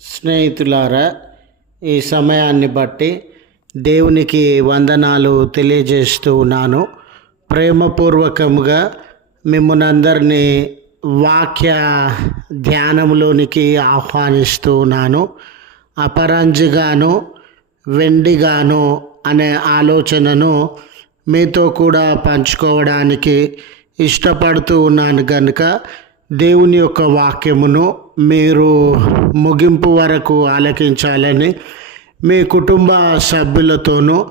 స్నేహితులారా ఈ సమయాన్ని బట్టి దేవునికి వందనాలు తెలియజేస్తూ ఉన్నాను. ప్రేమపూర్వకంగా మిమ్మల్ని అందరినీ వాక్య ధ్యానంలోనికి ఆహ్వానిస్తూ ఉన్నాను. అపరంజిగాను వెండిగాను అనే ఆలోచనను మీతో కూడా పంచుకోవడానికి ఇష్టపడుతూ ఉన్నాను కనుక దేవుని యొక్క వాక్యమును మీరు ముగింపు వరకు ఆలకించాలని మీ కుటుంబ సభ్యులతోనూ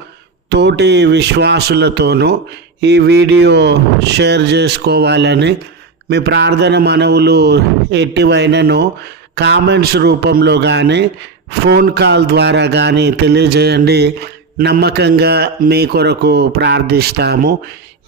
తోటి విశ్వాసులతోనూ ఈ వీడియో షేర్ చేసుకోవాలని మీ ప్రార్థన మనవులు ఎట్టివైనను కామెంట్స్ రూపంలో కానీ ఫోన్ కాల్ ద్వారా కానీ తెలియజేయండి. నమ్మకంగా మీ కొరకు ప్రార్థిస్తాము.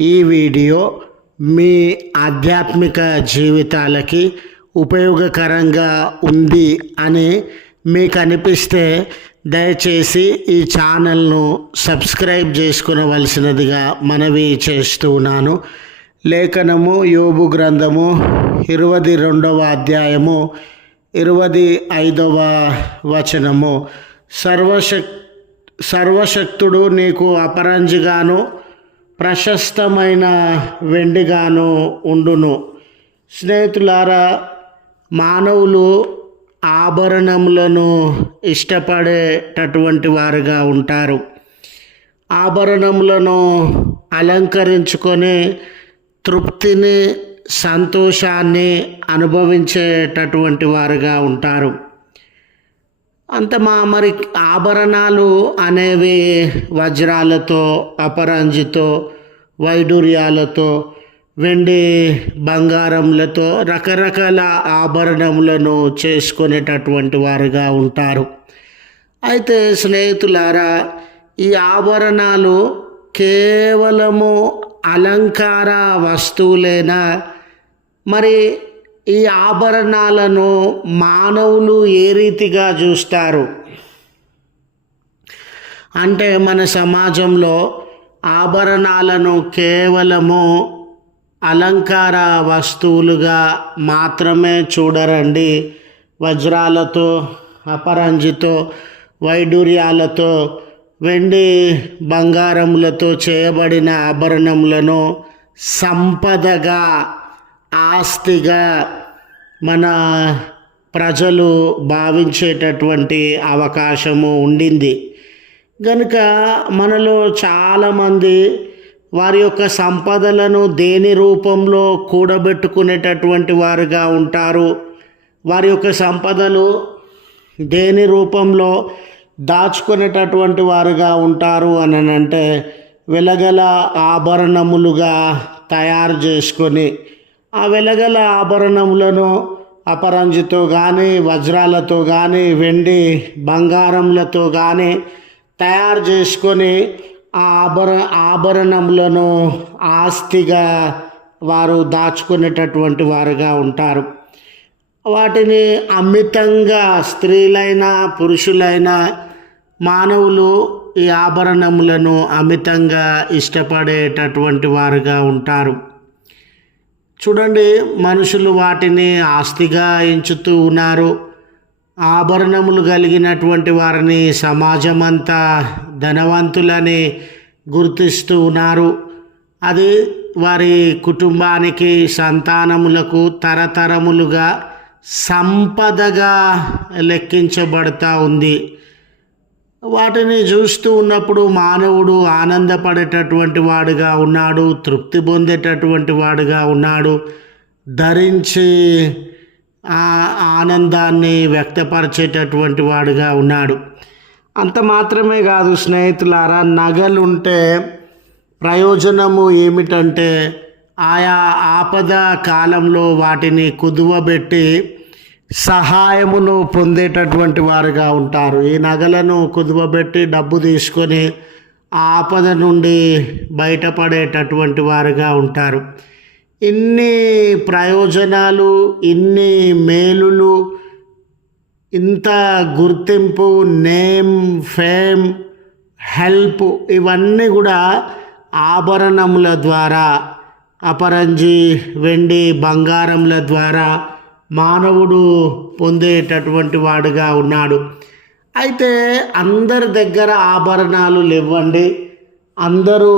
ఈ వీడియో మీ ఆధ్యాత్మిక జీవితాలకి ఉపయోగకరంగా ఉంది అని మీకు అనిపిస్తే దయచేసి ఈ ఛానల్ను సబ్స్క్రైబ్ చేసుకునవలసినదిగా మనవి చేస్తున్నాను లేఖనము యోబు గ్రంథము ఇరవది రెండవ అధ్యాయము ఇరవది ఐదవ వచనము. సర్వశక్ సర్వశక్తుడు నీకు అపరంజిగాను ప్రశస్తమైన వెండిగాను ఉండును. స్నేహితులారా మానవులు ఆభరణములను ఇష్టపడేటటువంటి వారుగా ఉంటారు. ఆభరణములను అలంకరించుకొని తృప్తిని సంతోషాన్ని అనుభవించేటటువంటి వారుగా ఉంటారు. అంత మా మరి ఆభరణాలు అనేవి వజ్రాలతో అపరంజితో వైడూర్యాలతో వెండి బంగారములతో రకరకాల ఆభరణములను చేసుకునేటటువంటి వారుగా ఉంటారు. అయితే స్నేహితులారా ఈ ఆభరణాలు కేవలము అలంకార వస్తువులేనా? మరి ఈ ఆభరణాలను మానవులు ఏ రీతిగా చూస్తారు? అంటే మన సమాజంలో ఆభరణాలను కేవలము అలంకార వస్తువులుగా మాత్రమే చూడరండి. వజ్రాలతో అపరంజితో వైడూర్యాలతో వెండి బంగారములతో చేయబడిన ఆభరణములను సంపదగా ఆస్తిగా మన ప్రజలు భావించేటటువంటి అవకాశము ఉండింది. కనుక మనలో చాలామంది వారి యొక్క సంపదలను దేని రూపంలో కూడబెట్టుకునేటటువంటి వారుగా ఉంటారు? వారి యొక్క సంపదలు దేని రూపంలో దాచుకునేటటువంటి వారుగా ఉంటారు అని అంటే వెలగల ఆభరణములుగా తయారు చేసుకొని ఆ వెలగల ఆభరణములను అపరంజితో కానీ వజ్రాలతో కానీ వెండి బంగారములతో కానీ తయారు చేసుకొని ఆభర ఆభరణములను ఆస్తిగా వారు దాచుకునేటటువంటి వారుగా ఉంటారు. వాటిని అమితంగా స్త్రీలైనా పురుషులైనా మానవులు ఈ ఆభరణములను అమితంగా ఇష్టపడేటటువంటి వారుగా ఉంటారు. చూడండి మనుషులు వాటిని ఆస్తిగా ఎంచుతూ ఉన్నారు. ఆభరణములు కలిగినటువంటి వారిని సమాజమంతా ధనవంతులని గుర్తిస్తూ ఉన్నారు. అది వారి కుటుంబానికి సంతానములకు తరతరములుగా సంపదగా లెక్కించబడతా ఉంది. వాటిని చూస్తూ ఉన్నప్పుడు మానవుడు ఆనందపడేటటువంటి వాడుగా ఉన్నాడు తృప్తి పొందేటటువంటి వాడుగా ఉన్నాడు. ధరించి ఆనందాన్ని వ్యక్తపరిచేటటువంటి వాడుగా ఉన్నాడు. అంత మాత్రమే కాదు స్నేహితులారా నగలుంటే ప్రయోజనము ఏమిటంటే ఆయా ఆపద కాలంలో వాటిని కుదువబెట్టి సహాయమును పొందేటటువంటి వారుగా ఉంటారు. ఈ నగలను కుదువబెట్టి డబ్బు తీసుకొని ఆపద నుండి బయటపడేటటువంటి వారుగా ఉంటారు. ఇన్ని ప్రయోజనాలు ఇన్ని మేలులు ఇంత గుర్తింపు నేమ్ ఫేమ్ హెల్ప్ ఇవన్నీ కూడా ఆభరణముల ద్వారా అపరంజి వెండి బంగారముల ద్వారా మానవుడు పొందేటటువంటి వాడుగా ఉన్నాడు. అయితే అందరి దగ్గర ఆభరణాలు లేవండి అందరూ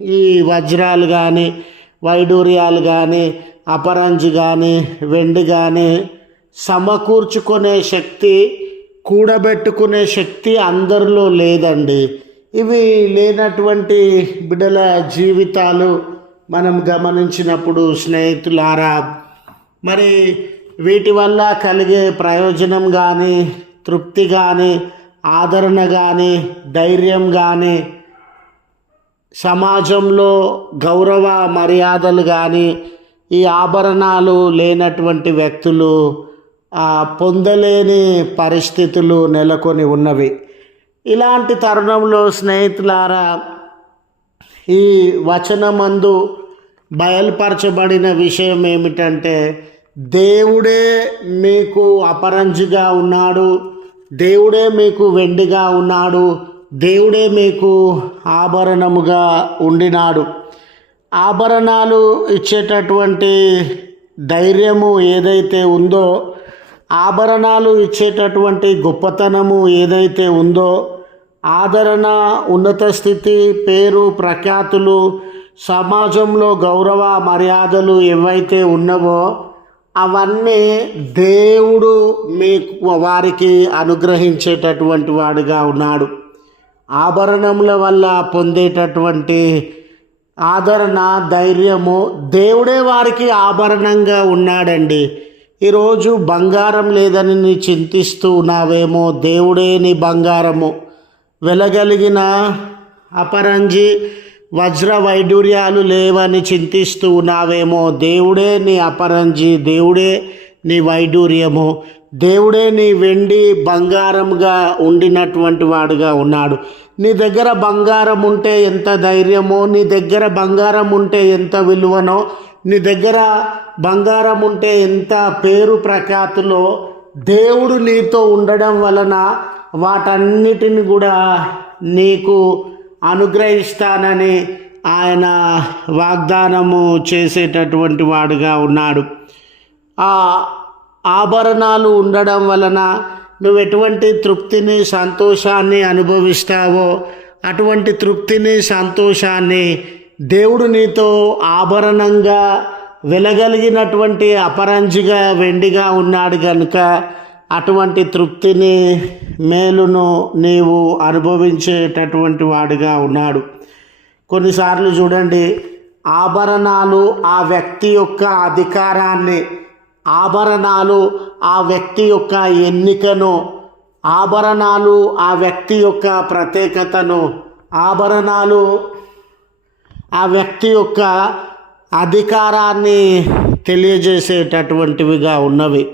ఈ వజ్రాలు కానీ వైడూర్యాలు కానీ అపరంజి కానీ వెండి కానీ సమకూర్చుకునే శక్తి కూడబెట్టుకునే శక్తి అందరిలో లేదండి. ఇవి లేనటువంటి బిడ్డల జీవితాలు మనం గమనించినప్పుడు స్నేహితులారా మరి వీటి వల్ల కలిగే ప్రయోజనం కానీ తృప్తి కానీ ఆదరణ కానీ ధైర్యం కానీ సమాజంలో గౌరవ మర్యాదలు కానీ ఈ ఆభరణాలు లేనటువంటి వ్యక్తులు పొందలేని పరిస్థితులు నెలకొని ఉన్నవి. ఇలాంటి తరుణంలో స్నేహితులారా ఈ వచనమందు బయలుపరచబడిన విషయం ఏమిటంటే దేవుడే మీకు అపరంజిగా ఉన్నాడు దేవుడే మీకు వెండిగా ఉన్నాడు దేవుడే మీకు ఆభరణముగా ఉండినాడు. ఆభరణాలు ఇచ్చేటటువంటి ధైర్యము ఏదైతే ఉందో ఆభరణాలు ఇచ్చేటటువంటి గొప్పతనము ఏదైతే ఉందో ఆదరణ ఉన్నత స్థితి పేరు ప్రఖ్యాతులు సమాజంలో గౌరవ మర్యాదలు ఏవైతే ఉన్నవో అవన్నీ దేవుడు మీకు వారికి అనుగ్రహించేటటువంటి వాడుగా ఉన్నాడు. ఆభరణముల వల్ల పొందేటటువంటి ఆదరణ ధైర్యము దేవుడే వారికి ఆభరణంగా ఉన్నాడండి. ఈరోజు బంగారం లేదని నీ చింతిస్తూ ఉన్నావేమో దేవుడే నీ బంగారము. వెలగలిగిన అపరంజి వజ్ర వైడూర్యాలు లేవని చింతిస్తూ ఉన్నావేమో దేవుడే నీ అపరంజి దేవుడే నీ వైడూర్యము. దేవుడే నీ వెండి బంగారంగా ఉండినటువంటి వాడుగా ఉన్నాడు. నీ దగ్గర బంగారం ఉంటే ఎంత ధైర్యమో నీ దగ్గర బంగారం ఉంటే ఎంత విలువనో నీ దగ్గర బంగారం ఉంటే ఎంత పేరు ప్రఖ్యాతులో దేవుడు నీతో ఉండడం వలన వాటన్నిటిని కూడా నీకు అనుగ్రహిస్తానని ఆయన వాగ్దానము చేసేటటువంటి వాడుగా ఉన్నాడు. ఆ ఆభరణాలు ఉండడం వలన నువ్వు ఎటువంటి తృప్తిని సంతోషాన్ని అనుభవిస్తావో అటువంటి తృప్తిని సంతోషాన్ని దేవుడు నీతో ఆభరణంగా వెలగలిగినటువంటి అపరంజిగా వెండిగా ఉన్నాడు కనుక అటువంటి తృప్తిని మేలును నీవు అనుభవించేటటువంటి వాడిగా ఉన్నాడు. కొన్నిసార్లు చూడండి ఆభరణాలు ఆ వ్యక్తి యొక్క అధికారాన్ని ఆభరణాలు ఆ వ్యక్తి యొక్క ఎన్నికను ఆభరణాలు ఆ వ్యక్తి యొక్క ప్రత్యేకతను ఆభరణాలు ఆ వ్యక్తి యొక్క అధికారాన్ని తెలియజేసేటటువంటివిగా ఉన్నవి.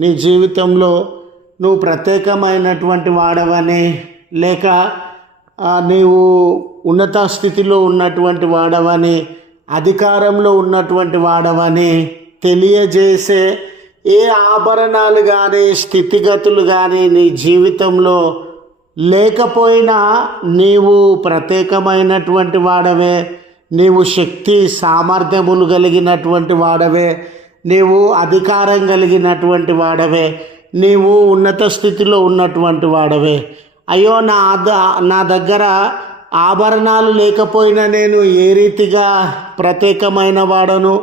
నీ జీవితంలో నువ్వు ప్రత్యేకమైనటువంటి వాడవని లేక నీవు ఉన్నత స్థితిలో ఉన్నటువంటి వాడవని అధికారంలో ఉన్నటువంటి వాడవని తెలియజేసే ఏ ఆభరణాలు కానీ స్థితిగతులు కానీ నీ జీవితంలో లేకపోయినా నీవు ప్రత్యేకమైనటువంటి వాడవే. నీవు శక్తి సామర్థ్యములు కలిగినటువంటి వాడవే. నీవు అధికారం కలిగినటువంటి వాడవే. నీవు ఉన్నత స్థితిలో ఉన్నటువంటి వాడవే. అయ్యో నా నా దగ్గర ఆభరణాలు లేకపోయినా నేను ఏ రీతిగా ప్రత్యేకమైన వాడను?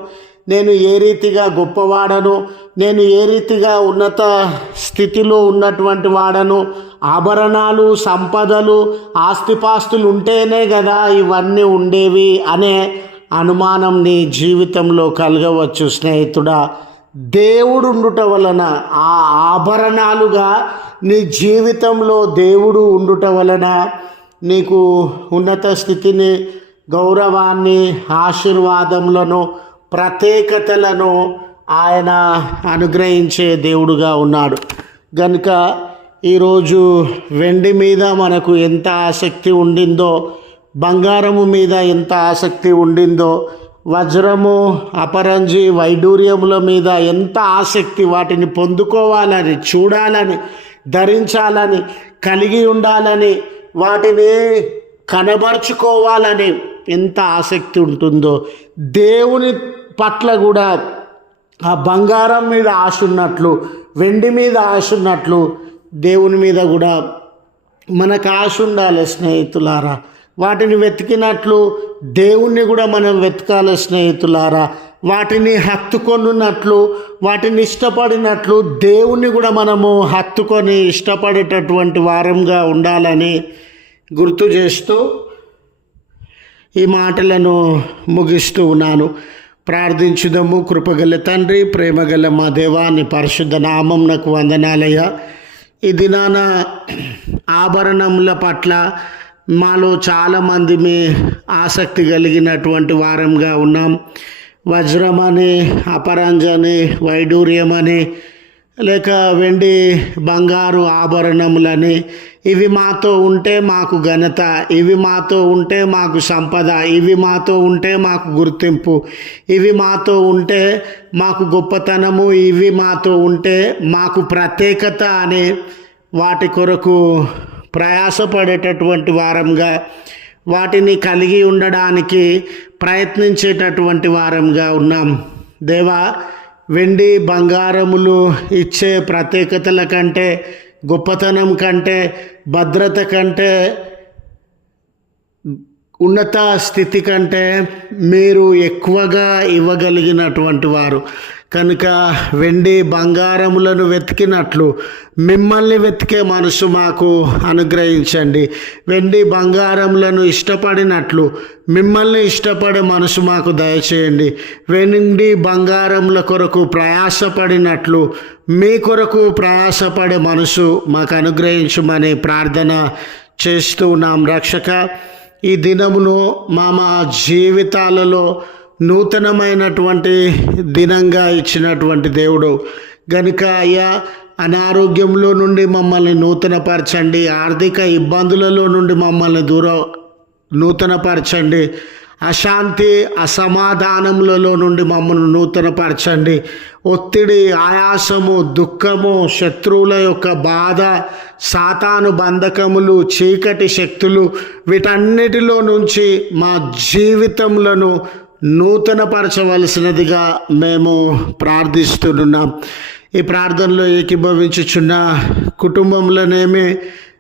నేను ఏ రీతిగా గొప్పవాడను నేను ఏ రీతిగా ఉన్నత స్థితిలో ఉన్నటువంటి వాడను ఆభరణాలు సంపదలు ఆస్తిపాస్తులు ఉంటేనే కదా ఇవన్నీ ఉండేవి అనే అనుమానం నీ జీవితంలో కలగవచ్చు స్నేహితుడా. దేవుడు ఉండుట వలన ఆ ఆభరణాలుగా నీ జీవితంలో దేవుడు ఉండుట వలన నీకు ఉన్నత స్థితిని గౌరవాన్ని ఆశీర్వాదములను ప్రత్యేకతలను ఆయన అనుగ్రహించే దేవుడుగా ఉన్నాడు. కనుక ఈరోజు వెండి మీద మనకు ఎంత ఆసక్తి ఉండిందో బంగారము మీద ఎంత ఆసక్తి ఉండిందో వజ్రము అపరంజి వైడూర్యముల మీద ఎంత ఆసక్తి వాటిని పొందుకోవాలని చూడాలని ధరించాలని కలిగి ఉండాలని వాటిని కనబరుచుకోవాలని ఎంత ఆసక్తి ఉంటుందో దేవుని పట్ల కూడా ఆ బంగారం మీద ఆశ ఉన్నట్లు వెండి మీద ఆశ ఉన్నట్లు దేవుని మీద కూడా మనకు ఆశ ఉండాలి స్నేహితులారా. వాటిని వెతికినట్లు దేవుణ్ణి కూడా మనం వెతకాలి స్నేహితులారా. వాటిని హత్తుకొనున్నట్లు వాటిని ఇష్టపడినట్లు దేవుణ్ణి కూడా మనము హత్తుకొని ఇష్టపడేటటువంటి వారంగా ఉండాలని గుర్తు చేస్తూ ఈ మాటలను ముగిస్తూ ఉన్నాను. ప్రార్థించుదము. కృపగల తండ్రి ప్రేమగల మా దేవాన్ని పరిశుద్ధ నామం నాకు వందనాలయ్యా. ఈ దినాన ఆభరణముల పట్ల మాలో చాలామంది మీ ఆసక్తి కలిగినటువంటి వారంగా ఉన్నాం. వజ్రమని అపరంజని వైడూర్యమని లేక వెండి బంగారు ఆభరణములని ఇవి మాతో ఉంటే మాకు ఘనత ఇవి మాతో ఉంటే మాకు సంపద ఇవి మాతో ఉంటే మాకు గుర్తింపు ఇవి మాతో ఉంటే మాకు గొప్పతనము ఇవి మాతో ఉంటే మాకు ప్రత్యేకత అనే వాటి కొరకు ప్రయాసపడేటటువంటి వారంగా వాటిని కలిగి ఉండడానికి ప్రయత్నించేటటువంటి వారంగా ఉన్నాం. దేవా వెండి బంగారములు ఇచ్చే ప్రత్యేకతల కంటే గొప్పతనం కంటే భద్రత కంటే ఉన్నత స్థితి కంటే మీరు ఎక్కువగా ఇవ్వగలిగినటువంటి వారు. కనుక వెండి బంగారములను వెతికినట్లు మిమ్మల్ని వెతికే మనసు మాకు అనుగ్రహించండి. వెండి బంగారములను ఇష్టపడినట్లు మిమ్మల్ని ఇష్టపడే మనసు మాకు దయచేయండి. వెండి బంగారముల కొరకు ప్రయాసపడినట్లు మీ కొరకు ప్రయాసపడే మనసు మాకు అనుగ్రహించమని ప్రార్థన చేస్తూ ఉన్నాం. రక్షక ఈ దినమును మా మా జీవితాలలో నూతనమైనటువంటి దినంగా ఇచ్చినటువంటి దేవుడు. గనుక అయ్యా అనారోగ్యంలో నుండి మమ్మల్ని నూతనపరచండి. ఆర్థిక ఇబ్బందులలో నుండి మమ్మల్ని దూరం నూతనపరచండి. అశాంతి అసమాధానములలో నుండి మమ్మల్ని నూతనపరచండి. ఒత్తిడి ఆయాసము దుఃఖము శత్రువుల యొక్క బాధ సాతాను బంధకములు చీకటి శక్తులు వీటన్నిటిలో నుంచి మా జీవితములను నూతనపరచవలసినదిగా మేము ప్రార్థిస్తున్నాం ఈ ప్రార్థనలో ఏకీభవించుచున్న కుటుంబంలోనేమి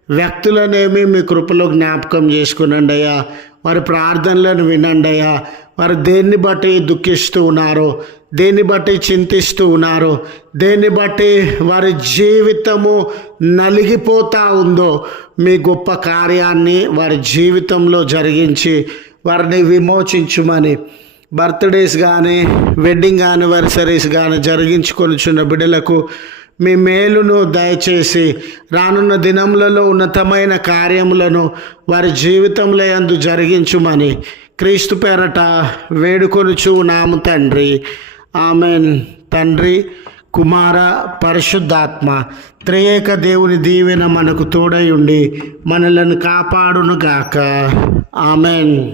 వ్యక్తులనేమి మీ కృపలో జ్ఞాపకం చేసుకునండి అయ్యా. వారి ప్రార్థనలను వినండి అయ్యా. వారు దేన్ని బట్టి దుఃఖిస్తూ ఉన్నారో దేన్ని బట్టి చింతిస్తూ ఉన్నారో దేన్ని బట్టి వారి జీవితము నలిగిపోతూ ఉందో మీ గొప్ప కార్యాన్ని వారి జీవితంలో జరిగించి వారిని విమోచించుమని బర్త్డేస్ కానీ వెడ్డింగ్ యానివర్సరీస్ కానీ జరిగించుకొనిచున్న బిడ్డలకు మీ మేలును దయచేసి రానున్న దినములలో ఉన్నతమైన కార్యములను వారి జీవితంలో అందు జరిగించుమని క్రీస్తు పేరట వేడుకొనుచు నాము తండ్రి. ఆమెన్. తండ్రి కుమార పరిశుద్ధాత్మ త్రియేక దేవుని దీవెన మనకు తోడై ఉండి మనలను కాపాడునుగాక. ఆమెన్.